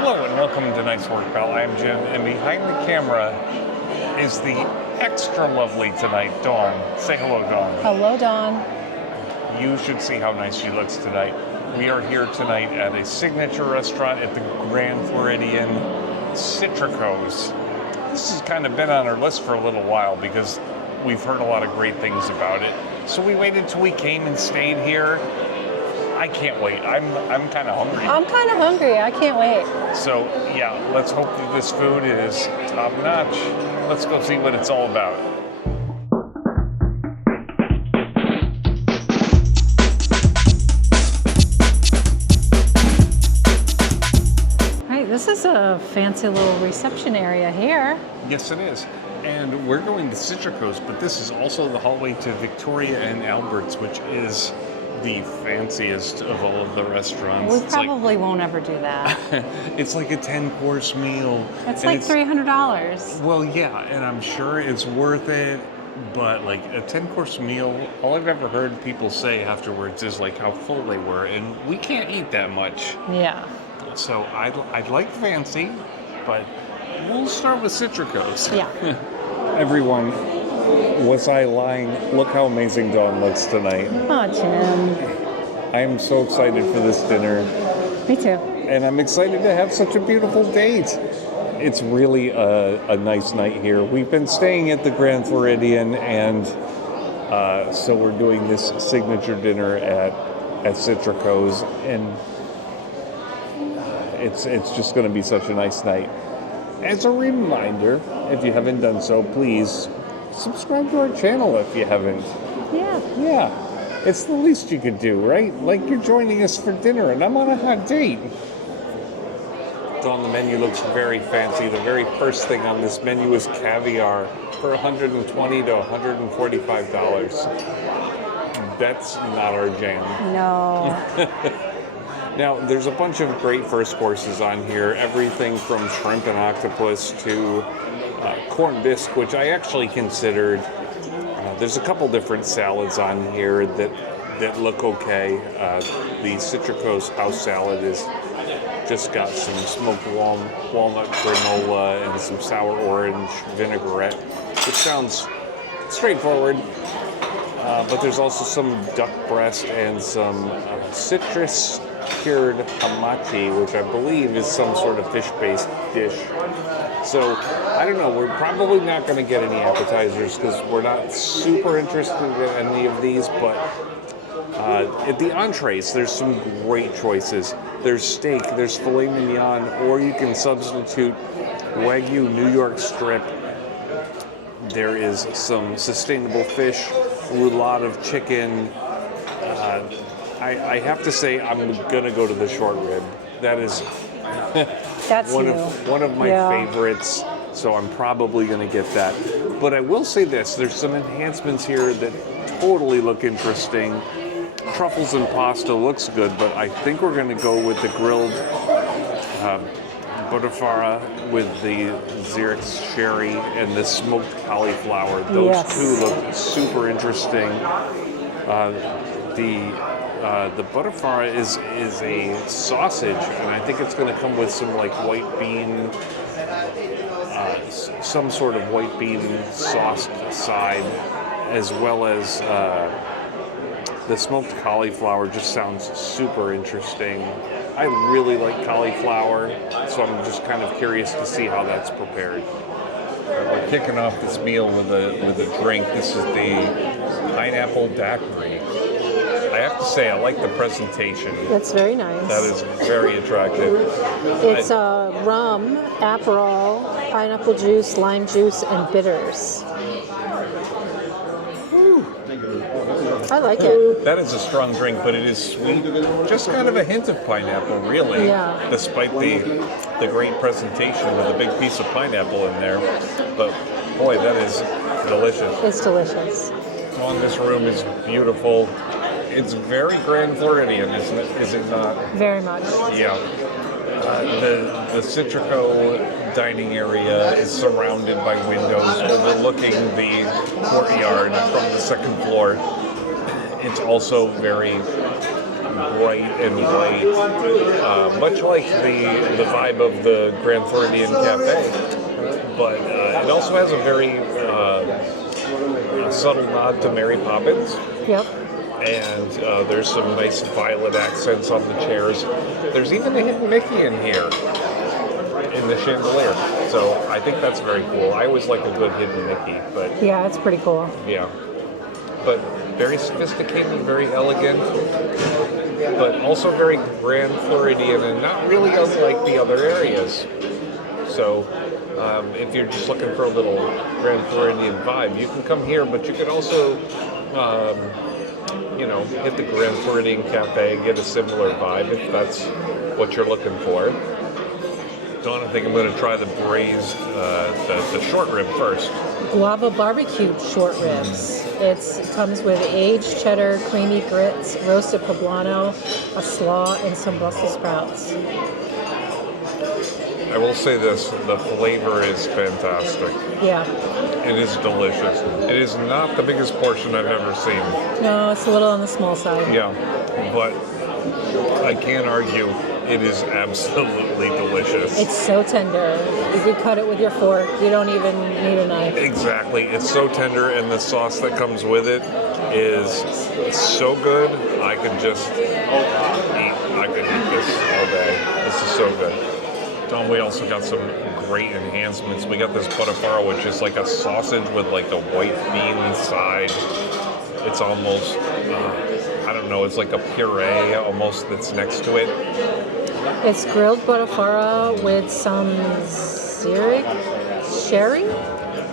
Hello and welcome to Nice Work, Pal. I'm Jim, and behind the camera is the extra lovely tonight, Dawn. Say hello, Dawn. Hello, Dawn. You should see how nice she looks tonight. We are here tonight at a signature restaurant at the Grand Floridian, Citricos. This has kind of been on our list for a little while because we've heard a lot of great things about it. So we waited till we came and stayed here. I can't wait. I'm kind of hungry. I'm kind of hungry. I can't wait. So yeah, let's hope that this food is top notch. Let's go see what it's all about. All right, this is a fancy little reception area here. Yes, it is. And we're going to Citricos, but this is also the hallway to Victoria and Albert's, which is the fanciest of all of the restaurants. We probably won't ever do that. It's like a 10-course meal. It's like $300. Well, yeah, and I'm sure it's worth it, but like a 10-course meal, all I've ever heard people say afterwards is like how full they were, and we can't eat that much. Yeah. So I'd like fancy, but we'll start with Citricos. Yeah. Everyone, was I lying? Look how amazing Dawn looks tonight. Oh, Jim. I'm so excited for this dinner. Me too. And I'm excited to have such a beautiful date. It's really a nice night here. We've been staying at the Grand Floridian, and so we're doing this signature dinner at Citricos, and it's just going to be such a nice night. As a reminder, if you haven't done so, please subscribe to our channel if you haven't. Yeah, it's the least you could do, right? Like you're joining us for dinner and I'm on a hot date. Dawn, the menu looks very fancy. The very first thing on this menu is caviar for $120 to $145. That's not our jam. No. Now, there's a bunch of great first courses on here. Everything from shrimp and octopus to corned bisque, which I actually considered. There's a couple different salads on here that look okay. The Citricos house salad is just got some smoked walnut granola and some sour orange vinaigrette, which sounds straightforward. But there's also some duck breast and some citrus cured hamachi, which I believe is some sort of fish-based dish. So, I don't know, we're probably not going to get any appetizers because we're not super interested in any of these, but at the entrees, there's some great choices. There's steak, there's filet mignon, or you can substitute Wagyu New York strip. There is some sustainable fish, roulade of chicken. I have to say I'm gonna go to the short rib. That is That's one of my favorites, so I'm probably gonna get that. But I will say this, there's some enhancements here that totally look interesting. Truffles and pasta looks good, but I think we're gonna go with the grilled butterfara with the Citricos sherry and the smoked cauliflower. Those two look super interesting. The butterfara is a sausage, and I think it's going to come with some like white bean, some sort of white bean sauce side, as well as the smoked cauliflower. Just sounds super interesting. I really like cauliflower, so I'm just kind of curious to see how that's prepared. We're kicking off this meal with a drink. This is the pineapple daiquiri. I have to say, I like the presentation. That's very nice. That is very attractive. It's rum, Aperol, pineapple juice, lime juice, and bitters. I like it. That is a strong drink, but it is sweet. Just kind of a hint of pineapple, really. Yeah. Despite the great presentation with a big piece of pineapple in there. But boy, that is delicious. It's delicious. Oh, this room is beautiful. It's very Grand Floridian, isn't it? Is it not? Very much. Yeah. The Citrico dining area is surrounded by windows overlooking the courtyard from the second floor. It's also very bright and white, much like the vibe of the Grand Floridian Cafe. But it also has a very subtle nod to Mary Poppins. Yep. And there's some nice violet accents on the chairs. There's even a hidden Mickey in here, in the chandelier. So I think that's very cool. I always like a good hidden Mickey, but Yeah, it's pretty cool. yeah. But very sophisticated, very elegant, but also very Grand Floridian and not really unlike the other areas. So if you're just looking for a little Grand Floridian vibe, you can come here, but you could also hit the Grand Floridian Cafe and get a similar vibe if that's what you're looking for. Dawn, I think I'm going to try the braised, the short rib first. Guava barbecued short ribs. It comes with aged cheddar, creamy grits, roasted poblano, a slaw, and some Brussels sprouts. I will say this, the flavor is fantastic. Yeah. It is delicious. It is not the biggest portion I've ever seen. No, it's a little on the small side. Yeah, but I can't argue it is absolutely delicious. It's so tender. You could cut it with your fork. You don't even need a knife. Exactly. It's so tender, and the sauce that comes with it is so good. I could eat this all day. This is so good. Tom, we also got some great enhancements. We got this butterfaro, which is like a sausage with like a white bean side. It's almost, I don't know, it's like a puree almost that's next to it. It's grilled butterfara with some sherry,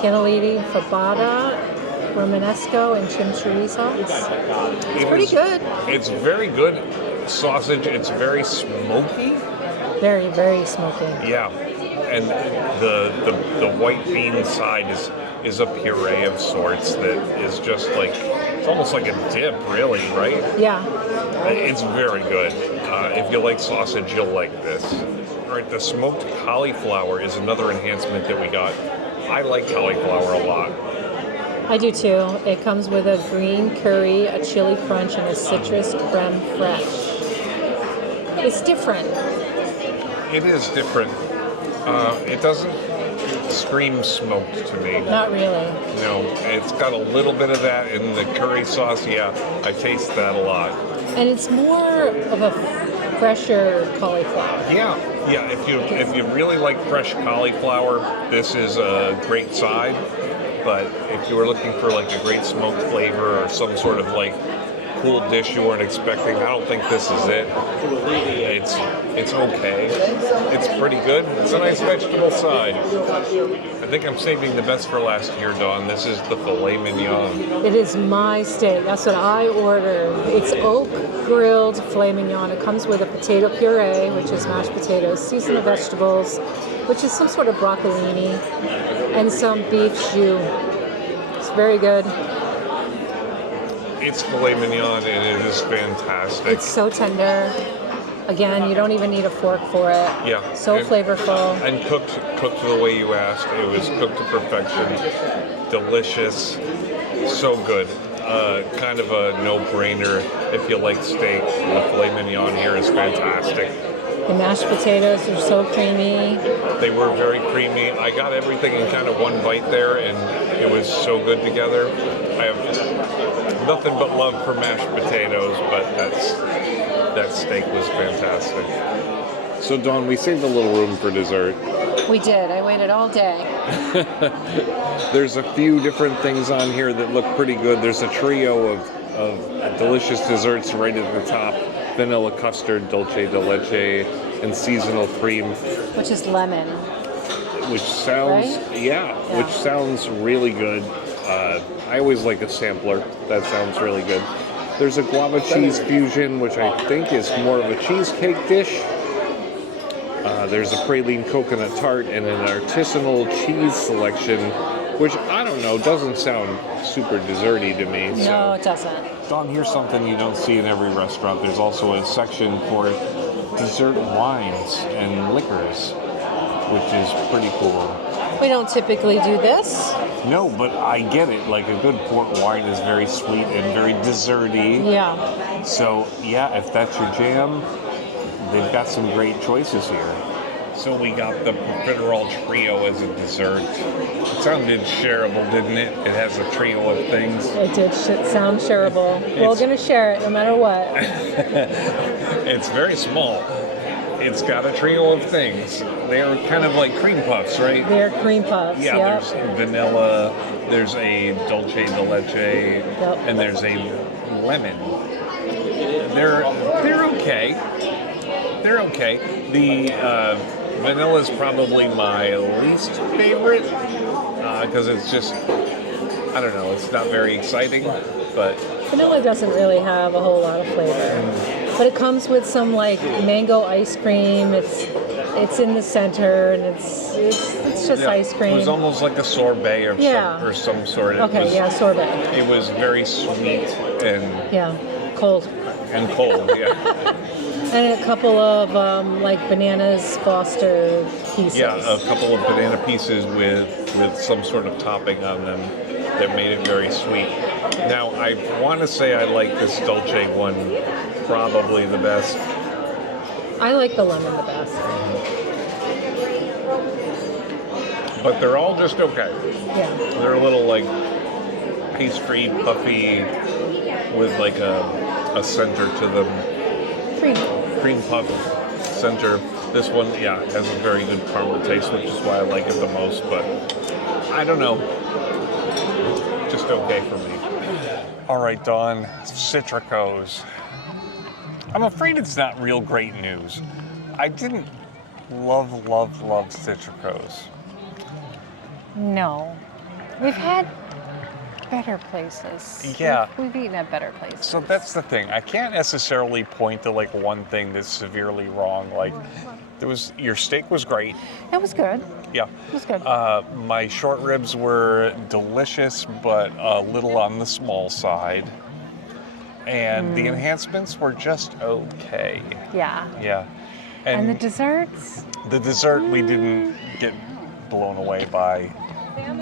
cannellini, fabada, romanesco, and chimichurri sauce. It's pretty good. It's very good sausage. It's very smoky. Very, very smoky. Yeah, and the white bean side is a puree of sorts that is just like, it's almost like a dip, really, right? Yeah. It's very good. If you like sausage, you'll like this. All right, the smoked cauliflower is another enhancement that we got. I like cauliflower a lot. I do too. It comes with a green curry, a chili crunch, and a citrus creme fraiche. It's different. It is different. It doesn't scream smoked to me. Not really. No, it's got a little bit of that in the curry sauce. Yeah, I taste that a lot. And it's more of a fresher cauliflower. Yeah. If you really like fresh cauliflower, this is a great side. But if you were looking for like a great smoked flavor or some sort of like cool dish you weren't expecting, I don't think this is it. It's okay. It's pretty good. It's a nice vegetable side. I think I'm saving the best for last here, Dawn. This is the filet mignon. It is my steak. That's what I ordered. It's oak grilled filet mignon. It comes with a potato puree, which is mashed potatoes, seasoned vegetables, which is some sort of broccolini, and some beef jus. It's very good. It's filet mignon and it is fantastic. It's so tender. Again, you don't even need a fork for it. Yeah. So flavorful. And cooked the way you asked. It was cooked to perfection. Delicious. So good. Kind of a no-brainer if you like steak. The filet mignon here is fantastic. The mashed potatoes are so creamy. They were very creamy. I got everything in kind of one bite there, and it was so good together. I have nothing but love for mashed potatoes, but that steak was fantastic. So, Dawn, we saved a little room for dessert. We did. I waited all day. There's a few different things on here that look pretty good. There's a trio of delicious desserts right at the top. Vanilla custard, dulce de leche, and seasonal cream. Which is lemon. Which sounds, right? Which sounds really good. I always like a sampler. That sounds really good. There's a guava cheese fusion, which I think is more of a cheesecake dish. There's a praline coconut tart and an artisanal cheese selection, which, I don't know, doesn't sound super desserty to me. No, it doesn't. Dawn, here's something you don't see in every restaurant. There's also a section for dessert wines and liquors, which is pretty cool. We don't typically do this. No, but I get it. Like a good port wine is very sweet and very desserty. Yeah. So yeah, if that's your jam, they've got some great choices here. So we got the profiterole trio as a dessert. It sounded shareable, didn't it? It has a trio of things. It did sound shareable. We're going to share it no matter what. It's very small. It's got a trio of things. They're kind of like cream puffs, right? They're cream puffs, Yeah, yep. there's vanilla, there's a dulce de leche, and there's a lemon. They're okay. They're okay. The vanilla is probably my least favorite because it's just, I don't know, it's not very exciting, but... Vanilla doesn't really have a whole lot of flavor. But it comes with some like mango ice cream. It's in the center, and it's just ice cream. It was almost like a sorbet or some sort. Okay, sorbet. It was very sweet and cold. And cold, yeah. And a couple of like bananas Foster pieces. Yeah, a couple of banana pieces with some sort of topping on them that made it very sweet. Now, I want to say I like this dulce one probably the best. I like the lemon the best. But they're all just okay. Yeah. They're a little like pastry, puffy, with like a center to them. Cream puff center. This one, has a very good caramel taste, which is why I like it the most. But I don't know. Just okay for me. All right, Dawn. Citricos. I'm afraid it's not real great news. I didn't love Citricos. No. We've had better places. Yeah. We've eaten at better places. So that's the thing. I can't necessarily point to like one thing that's severely wrong. Like your steak was great. It was good. Yeah. It was good. My short ribs were delicious, but a little on the small side. And the enhancements were just okay. Yeah. Yeah. And the desserts? The dessert we didn't get blown away by.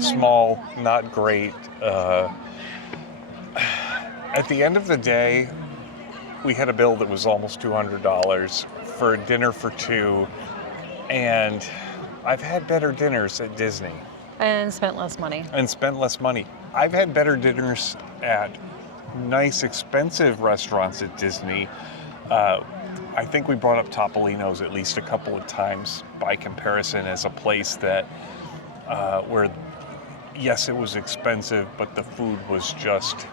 Small, not great. At the end of the day, we had a bill that was almost $200 for a dinner for two, and I've had better dinners at Disney. And spent less money. I've had better dinners at nice, expensive restaurants at Disney. I think we brought up Topolino's at least a couple of times by comparison as a place that where, yes, it was expensive, but the food was just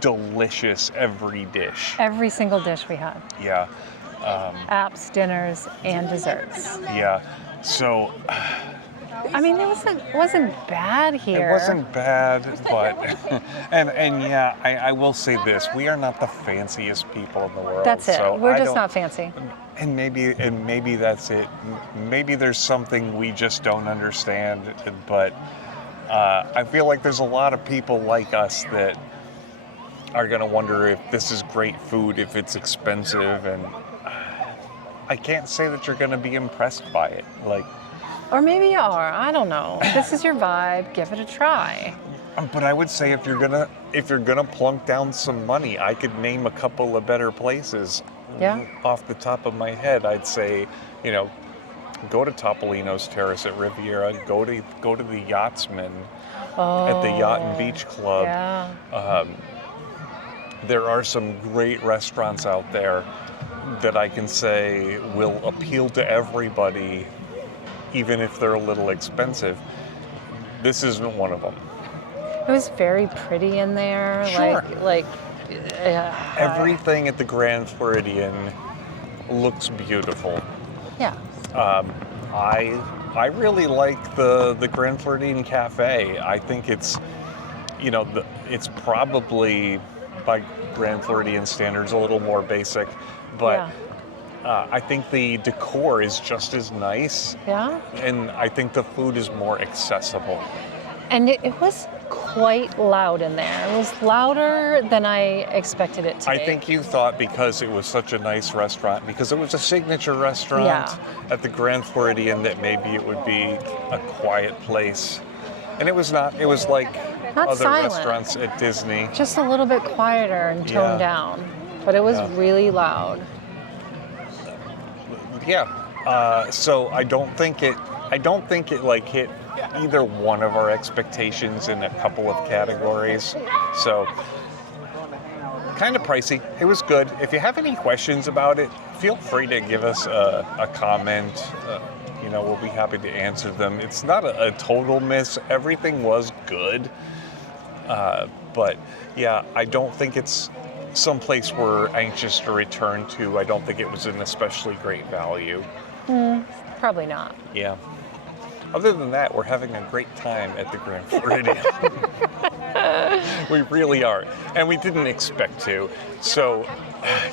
delicious every dish. Every single dish we had. Yeah. Apps, dinners, and desserts. Yeah. So... I mean, it wasn't bad here. It wasn't bad, but... and yeah, I will say this. We are not the fanciest people in the world. That's it. So We're just not fancy. And maybe that's it. Maybe there's something we just don't understand, but I feel like there's a lot of people like us that are going to wonder if this is great food, if it's expensive, and I can't say that you're going to be impressed by it. Or maybe you are. I don't know. If this is your vibe, give it a try. But I would say if you're gonna plunk down some money, I could name a couple of better places. Yeah. Off the top of my head, I'd say, go to Topolino's Terrace at Riviera. Go to the Yachtsman at the Yacht and Beach Club. Yeah. There are some great restaurants out there that I can say will appeal to everybody, even if they're a little expensive. This isn't one of them. It was very pretty in there. Sure. Everything at the Grand Floridian looks beautiful. Yeah. I really like the Grand Floridian Cafe. I think it's, it's probably by Grand Floridian standards a little more basic, but I think the decor is just as nice. Yeah. And I think the food is more accessible. And it was quite loud in there. It was louder than I expected it to be. I think you thought because it was such a nice restaurant, because it was a signature restaurant at the Grand Floridian, that maybe it would be a quiet place. And it was not. It was like Not other silent. restaurants at Disney. Just a little bit quieter and toned down. But it was really loud. Yeah. So I don't think it like hit either one of our expectations in a couple of categories. So kind of pricey. It was good. If you have any questions about it, feel free to give us a comment. You know, we'll be happy to answer them. It's not a total miss. Everything was good. But yeah, I don't think it's someplace we're anxious to return to. I don't think it was an especially great value. Probably not. Yeah. Other than that, we're having a great time at the Grand Floridian. We really are. And we didn't expect to. So,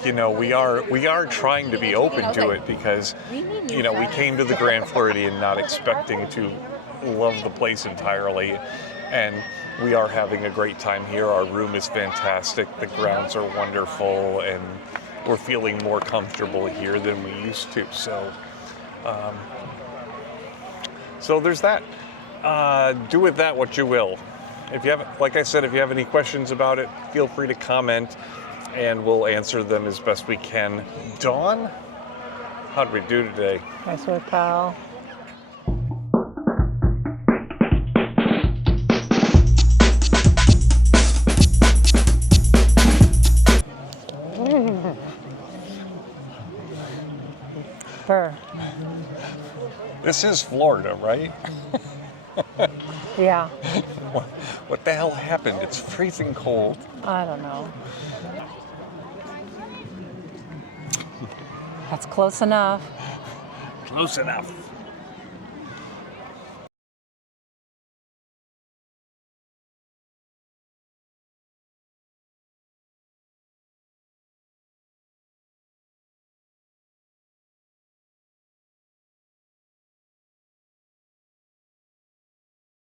you know, we are trying to be open to it because, you know, we came to the Grand Floridian not expecting to love the place entirely. And we are having a great time here. Our room is fantastic. The grounds are wonderful. And we're feeling more comfortable here than we used to. So there's that. Do with that what you will. If you have, like I said, if you have any questions about it, feel free to comment, and we'll answer them as best we can. Dawn, how'd we do today? Nice work, pal. Burr. This is Florida, right? Yeah. What the hell happened? It's freezing cold. I don't know. That's close enough. Close enough.